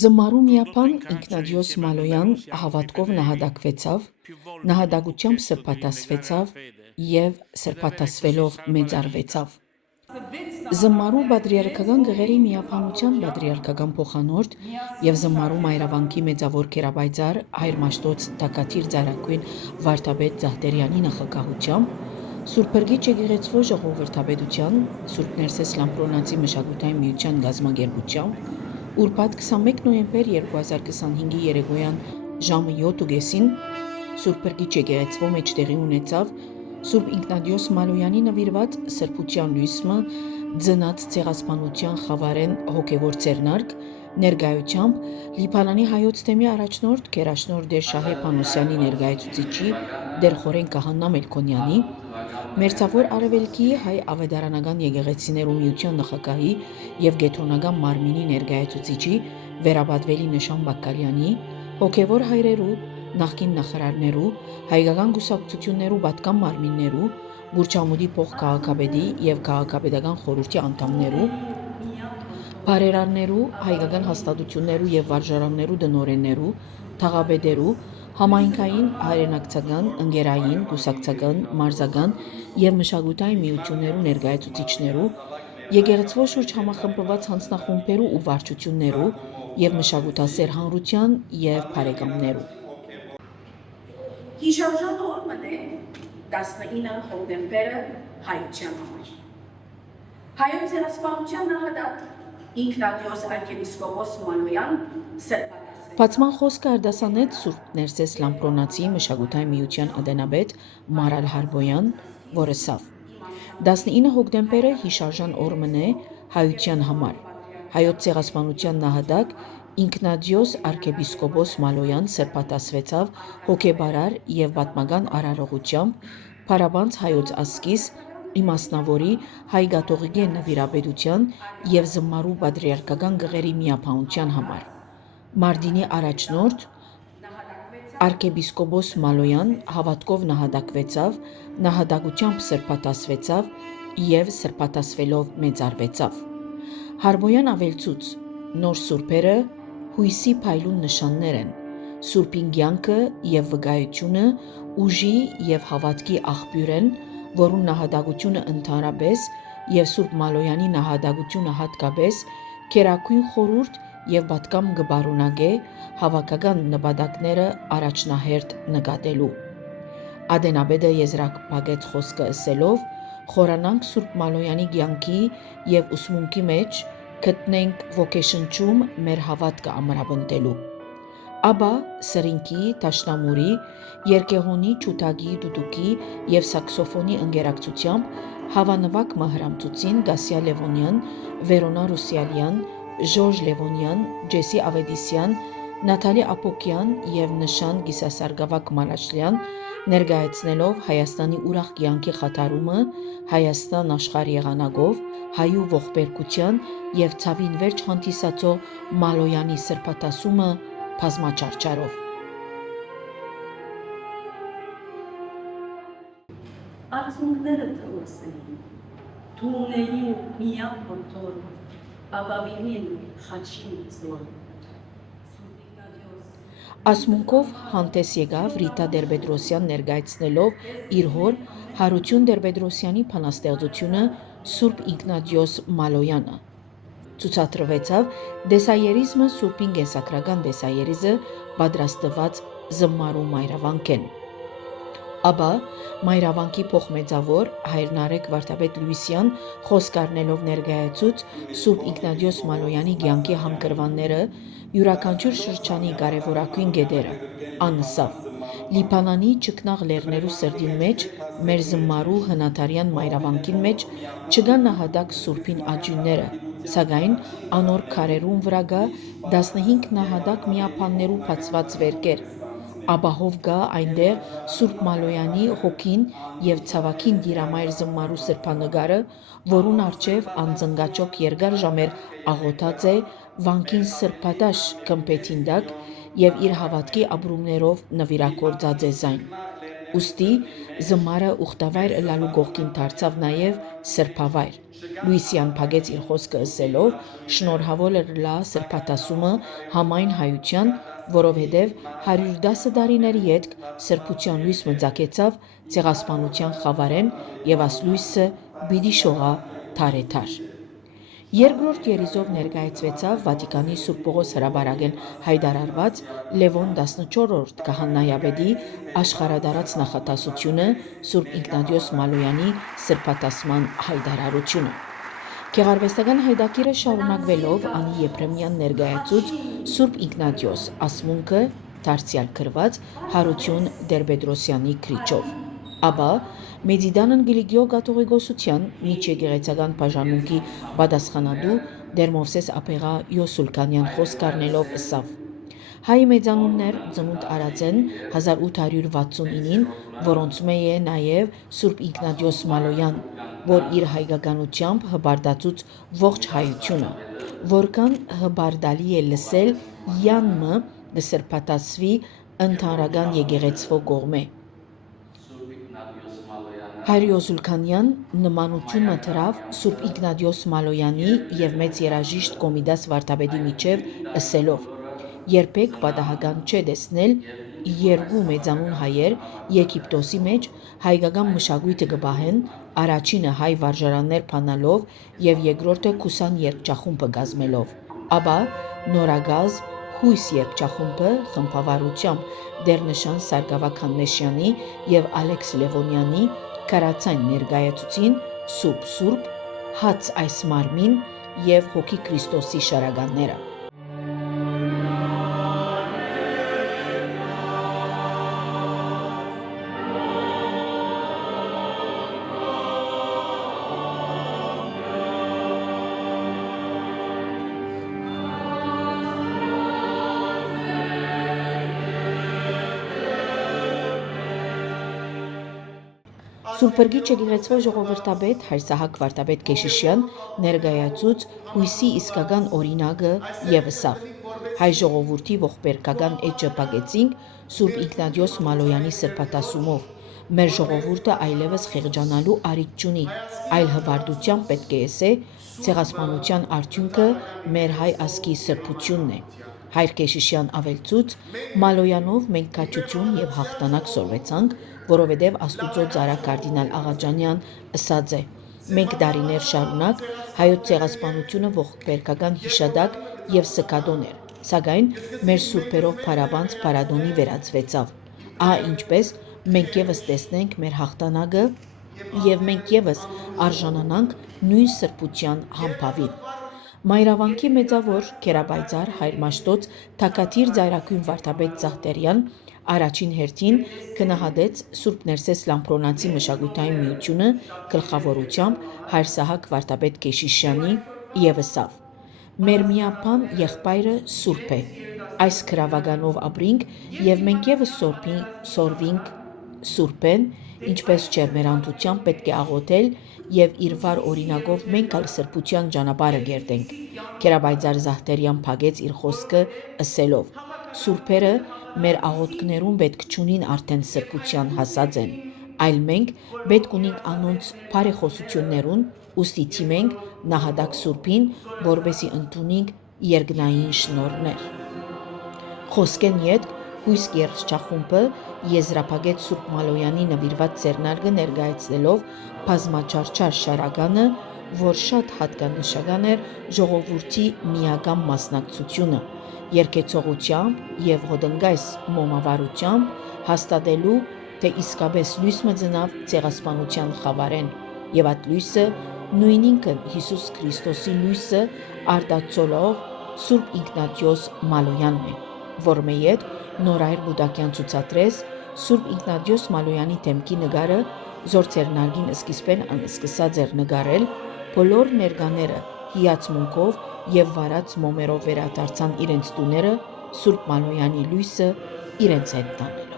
Զմարու միապան Ինքնադիոս Մալոյան հավատքով նահատակվեցավ, նահատակությամբ սրբատասվեցավ և սրբատասվելով մեծարվեցավ։ Զմարու բադրիարքական գղերի միապանության բադրիարքական փոխանորդ և Զմարու մայրավանքի մեծավոր քերապայծառ հայր Մաշտոց թագադիր ծառայնագույն վարդապետ Ձախտերյանի նախագահությամբ, Սուրբ Փրկիչ եկեղեցվո ժողովրդապետության, Սուրբ Ներսես Լամպրոնացի մշակութային միության կազմակերպությամբ ուրբաթ 21 նոյեմբեր 2025-ի երեկոյան ժամը 7:30 Սուրբ Փրկիչ եկեղեցվո մեջ տեղի ունեցավ Սուրբ Ինքնադիոս Մալոյանի նվիրված սրբության լույսմը ձնած ցեղասպանության խավարեն հոգևոր ձեռնարկ, ներկայությամբ Լիբանանի հայոց թեմի առաջնորդ քերաշնորհ Դեր Շահե Փանոսյանի ներկայացուցիչի Դեր Խորեն Քահանա Մելքոնյանի, Մերձավոր Արևելքի հայ ավետարանական եկեղեցիներու միության նախագահի և Գեթոնական մարմինի ներկայացուցիչի Վերապատվելի Նշան Բակկալյանի, հոգևոր հայրերու, նախկին նախարարներու, հայկական կուսակցություններու պատկան մարմիններու, Բուրչամուտի փոխքաղաքապետի և քաղաքապետական խորհրդի անդամներու, բարերարներու, հայկական հաստատություններու և վարժարաններու տնօրեններու, թաղապետերու, համայնքային, հայրենակցական, ընկերային, կուսակցական, մարզական և մշակութային միություններու ներկայացուցիչներու, եկեղեցվո շուրջ համախմբված հանձնախումբերու ու վարչություններու և մշակութասեր հանրության և բարեկամներու։ Հիշարժան օրն է 19 հոկտեմբերը հայության համար։ Հայոց ցեղասպանության նահատակ Ինքնադիոս արքեպիսկոպոս Մալոյան Բացման խոսքը արտասանեց Սուրբ Ներսես Լամպրոնացի մշակութային միության ատենաբեդ Մարալ Հարբոյան, որ ասավ. 19 հոկտեմբերը հիշարժան օրն է հայության համար։ Հայոց ցեղասպանության նահատակ Ինքնադիոս արքեպիսկոպոս Մալոյան սրբատասվեցավ հոգեբարար և պատմական արարողությամբ, փառաբանց հայոց ազգիս, իմասնավորի հայ կաթողիկե նվիրապետության և Զմարու պատրիարքական գղերի միապանության համար։ Մարտինի առաջնորդ արքեպիսկոպոս Մալոյան հավատքով նահատակվեցավ, նահատակությամբ սրբատասվեցավ և սրբատասվելով մեծարվեցավ։ Հարբոյան ավելցուց. նոր սուրբերը հույսի փայլուն նշաններ են, սուրբին կյանքը և վկայությունը ուժի և հավատքի աղբյուր են, որուն նահատակությունը ընդհանրապես և Սուրբ Մալոյանի նահատակությունը հատկապես քերագույն խորհուրդ և պատգամ կպարունակե հավաքական նպատակները առաջնահերթ նկատելու։ Ատենաբեդը եզրափակեց խոսքը ըսելով. «Խորանանք Սուրբ Մալոյանի կյանքի և ուսմունքի մեջ, գտնենք ոգեշնչում մեր հավատքը ամրապնդելու»։ Ապա սրինքի, դաշնամուրի, երգեհոնի, ջութակի, դուդուկի և սաքսոֆոնի ընկերակցությամբ հավանվակ մը հրամցուցին Գասիա Լևոնյան, Վերոնա Ռուսյալյան, Ժորժ Լևոնյան, Ջեսի Ավետիսյան, Նաթալի Ապոկյան և Նշան Կիսասարգսակ Մանաշլյան, ներկայացնելով Հայաստանի ուրախ կյանքի խաթարումը Հայաստան աշխարհ եղանակով, հայու ողբերգության և ցավին վերջ հանդիսացող Մալոյանի սրբատասումը բազմաչարչարով։ Արցունքները թվոս էին, թուններին միան հորդոր, ապավինին խաչին զոր։ Ասմունքով հանդես եկավ Ռիտա Տեր-Պետրոսյան ներկայացնելով իր հոր Հարություն Տեր-Պետրոսյանի բանաստեղծությունը Սուրբ Ինքնադիոս Մալոյանը։ Ցուցադրվեցավ Դեսայերիզմը Սուրբին կենսագրական դեսայերիզը պատրաստված Զմարու մայրավանքեն։ Ապա մայրավանքի փոխմեծավոր հայր Նարեկ վարդապետ Լուիսյան խոսք առնելով ներկայացուց Սուրբ Ինքնադիոս Մալոյանի կյանքի համկրվանները, յուրաքանչյուր շրջանի կարևորագույն կետերը, անըսավ. Լիբանանի ճկնաղ լեռներու սրտին մեջ, մեր Զմարու հնադարյան մայրավանքին մեջ չկա նահատակ Սուրբին աջունները, սակայն անոր քարերուն վրա կա 15 նահատակ միապաններու բացված վերքեր։ Ապահով կա այնտեղ Սուրբ Մալոյանի հոգին և ցավագին Տիրամայր Զմարու սրբանկարը, որուն առջև անձնկաճոք երկար ժամեր աղոթած է վանքին սրբադաշ գմբեթին տակ և իր հավատքի ապրումներով նվիրագործած է զայն։ Ուստի զմարը ուխտավայր ըլալու գողքին դարձավ նաև սրբավայր։ Լուիսյան փագեց իր խոսքը ըսելով. շնորհավոր լա սրբատասումը համայն հայության, որովհետև 110 տարիների ետք սրբության լույս մծակեցավ ցեղասպանության խավարեն եւ աս լույսը բիդի շողա թարեթար։ Երկրորդ երիզով ներկայացվեցավ Վատիկանի Սուրբ Պողոս հրաբարագեն հայտարարված Լևոն 14-րդ քահանայապետի աշխարհադարձ նախատասությունը Սուրբ Իգնատիոս Մալոյանի սրբատասման հայտարարությունը։ Գեղարվեստական հայտակիրը շարունակվելով անի Եփրեմյան ներկայացուց Սուրբ Իգնատիոս ասմունքը դարձյալ գրված Հարություն Տեր-Պետրոսյանի քրիչով։ Ապա Մեծիդանն Գլիգիո կաթողիկոսության միջեկեղեցական բաժանմունքի պատասխանատու Տեր Մովսես Ափեղա Յոսուլկանյան խոսք առնելով ըսավ. Հայ մեծանուններ ծնունդ արածեն 1869-ին, որոնցմե է նաև Սուրբ Իգնատիոս Մալոյան, որ իր հայկականությամբ հբարտացուց ողջ հայությունը, որքան հբարտալի է լսել յանմը կսրբատասվի ընդհանրական եկեղեցվո կողմե։ Հայր Յոսուլկանյան նմանությունը դրավ Սուրբ Իգնատիոս Մալոյանի եւ մեծ երաժիշտ Կոմիդաս վարդապետի միջև ըսելով. երբեք պատահական չէ տեսնել երկու մեծանուն հայեր Եգիպտոսի մեջ հայկական մշակույթը կպահեն, առաջինը հայ վարժարաններ բանալով եւ երկրորդը քուսան երգչախումբը կազմելով, ապա նորագազ հույս երգչախումբը խմբավարությամբ Դերնշան Սարգսակյան-Քաննեշյանի եւ Ալեքս Լևոնյանի քարացան ներկայացուցին Սուրբ, հաց այս մարմին եւ հոգի Քրիստոսի շարականները։ Սուրբերգիչ եկեղեցվո ժողովրդապետ հայր Սահակ վարդապետ Քեշիշյան ներկայացուց հույսի իսկական օրինակը եւ ըսավ. հայ ժողովրդի ողբերգական էջը պագեցինք Սուրբ Իգնատիոս Մալոյանի սրբատասումով։ Մեր ժողովուրդը այլևս խեղճանալու արիք չունի, այլ հբարտությամբ պետք է եսե ցեղասպանության արդյունքը մեր հայ ազգի սրբությունն է։ Հայր Քեշիշյան ավելցուց Մալոյանով մենք քաջություն եւ հաղթանակ սորվեցանք, որովհետև Աստուծո ծառա կարդինալ Աղաջանյան ըսած է. մենք դարիներ շարունակ հայոց ցեղասպանությունը ողբերգական հիշադակ եւ սկադոն էր, սակայն մեր սուրբերով փարաբանց փարադոնի վերածվեցավ։ Ահա ինչպես մենք եւս տեսնենք մեր հաղթանակը եւ մենք եւս արժանանանք նույն սրբության համբավին։ Մայրավանքի մեծավոր Քերաբայձար հայր Մաշտոց Թակաթիր Ձայրակույն վարդապետ Զահտերյան առաջին հերթին գնահատեց Սուրբ Ներսես Լամփրոնացի մշակութային միությունը գլխավորությամբ հայր Սահակ վարդապետ Քեշիշյանի եւ ըսավ. մեր միապան եղբայրը Սուրբ է, այս քրավականով ապրինք եւ մենք եւս սորվինք Սուրբեն, ինչպես ջերմերանդությամբ պետք է աղոթել եւ իր վար օրինակով մենք ալ սրբության ճանապարհը գերտենք։ Քերաբայձար Զահտերյան փագեց իր խոսքը ըսելով. Սուրբերը մեր աղոթքներում պետք չունին արդեն սրբության հասած են, այլ մենք պետք ունենք անոնց բարեխոսություններուն, ուստի թիմենք նահատակ Սուրբին, որպեսի ընդունենք երկնային շնորհներ։ Խոսքեն յետք հույս երգչախումբը եզրափակեց Սուրբ Մալոյանի նվիրված ձեռնարկը ներկայացնելով բազմաչարչար շարականը, որ շատ հատկանշական էր ժողովրդի միական մասնակցությունը, երգեցողությամբ եւ հոդնգայս մոմավարությամբ հաստատելու, թե իսկապես լույս մծնավ ցեղասպանության խավարեն, եւ այդ լույսը նույնինքն Հիսուս Քրիստոսի լույսը արտացոլող Սուրբ Իգնատիոս Մալոյանն է, որ մեյետ նորայր բուդակյան ցուցադրես Սուրբ Իգնատիոս Մալոյանի դեմքի նկարը զորձեռնարկին սկիզբեն անսկսած էր նկարել, բոլոր ներկաները հիացմունքով եւ վարած մոմերով վերադարձան իրենց տուները Սուրբ Մալոյանի լույսը իրենց հետ տանել։